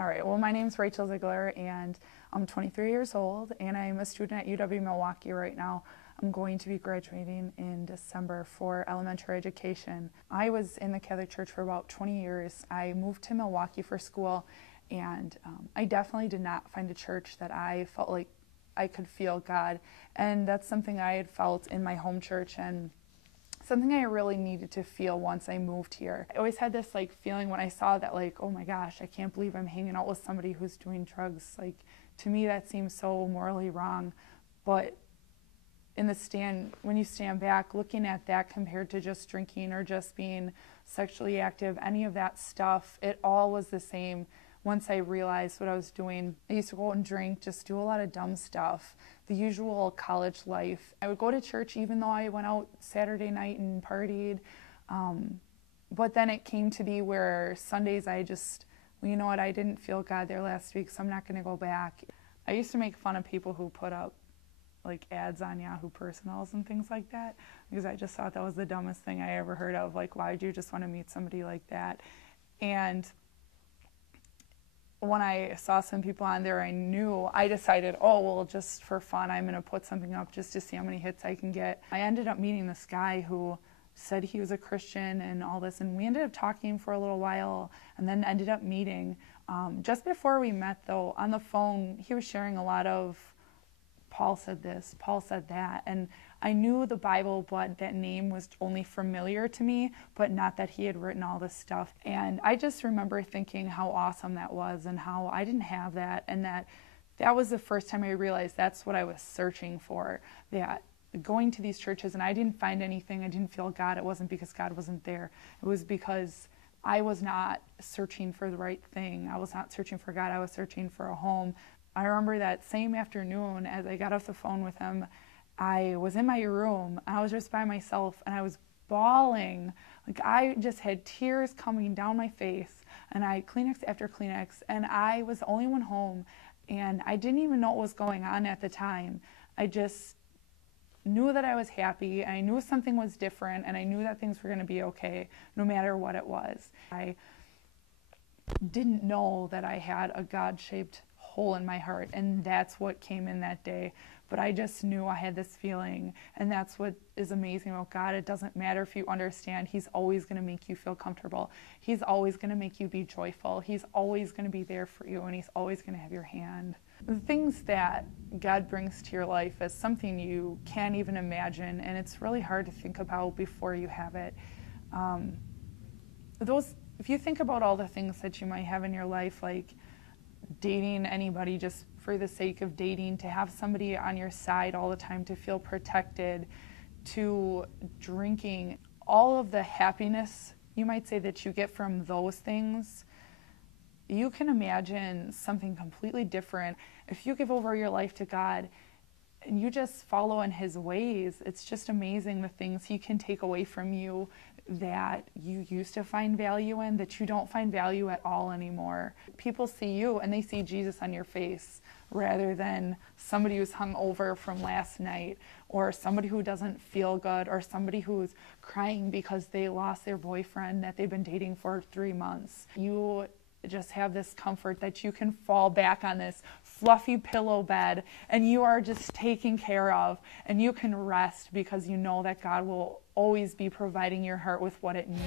All right, well, my name's Rachel Ziegler, and I'm 23 years old, and I'm a student at UW-Milwaukee right now. I'm going to be graduating in December for elementary education. I was in the Catholic Church for about 20 years. I moved to Milwaukee for school, and I definitely did not find a church that I felt like I could feel God, and that's something I had felt in my home church, and something I really needed to feel once I moved here. I always had this feeling when I saw that, oh my gosh, I can't believe I'm hanging out with somebody who's doing drugs. To me that seems so morally wrong. But when you stand back looking at that compared to just drinking or just being sexually active, any of that stuff, it all was the same. Once I realized what I was doing, I used to go out and drink, just do a lot of dumb stuff, the usual college life. I would go to church even though I went out Saturday night and partied. But then it came to be where Sundays well, you know what, I didn't feel God there last week, so I'm not going to go back. I used to make fun of people who put up ads on Yahoo Personals and things like that, because I just thought that was the dumbest thing I ever heard of. Why would you just want to meet somebody like that? And when I saw some people on there, I decided, oh, well, just for fun, I'm going to put something up just to see how many hits I can get. I ended up meeting this guy who said he was a Christian and all this, and we ended up talking for a little while and then ended up meeting. Just before we met, though, on the phone, he was sharing a lot of Paul said this, Paul said that, and I knew the Bible, but that name was only familiar to me, but not that he had written all this stuff. And I just remember thinking how awesome that was and how I didn't have that, and that was the first time I realized that's what I was searching for, that going to these churches and I didn't find anything, I didn't feel God, it wasn't because God wasn't there, it was because I was not searching for the right thing. I was not searching for God, I was searching for a home. I remember that same afternoon as I got off the phone with him, I was in my room, I was just by myself, and I was bawling. I just had tears coming down my face, and I Kleenex after Kleenex, and I was the only one home, and I didn't even know what was going on at the time. I just knew that I was happy, and I knew something was different, and I knew that things were going to be okay, no matter what it was. I didn't know that I had a God-shaped hole in my heart, and that's what came in that day. But I just knew I had this feeling, and that's what is amazing about God. It doesn't matter if you understand. He's always going to make you feel comfortable. He's always going to make you be joyful. He's always going to be there for you, and he's always going to have your hand. The things that God brings to your life is something you can't even imagine, and it's really hard to think about before you have it. If you think about all the things that you might have in your life, like dating anybody just for the sake of dating, to have somebody on your side all the time, to feel protected, to drinking, all of the happiness, you might say, that you get from those things, you can imagine something completely different. If you give over your life to God and you just follow in his ways, it's just amazing the things he can take away from you that you used to find value in, that you don't find value at all anymore. People see you and they see Jesus on your face rather than somebody who's hung over from last night, or somebody who doesn't feel good, or somebody who's crying because they lost their boyfriend that they've been dating for 3 months. You just have this comfort that you can fall back on this fluffy pillow bed and you are just taken care of, and you can rest because you know that God will always be providing your heart with what it needs.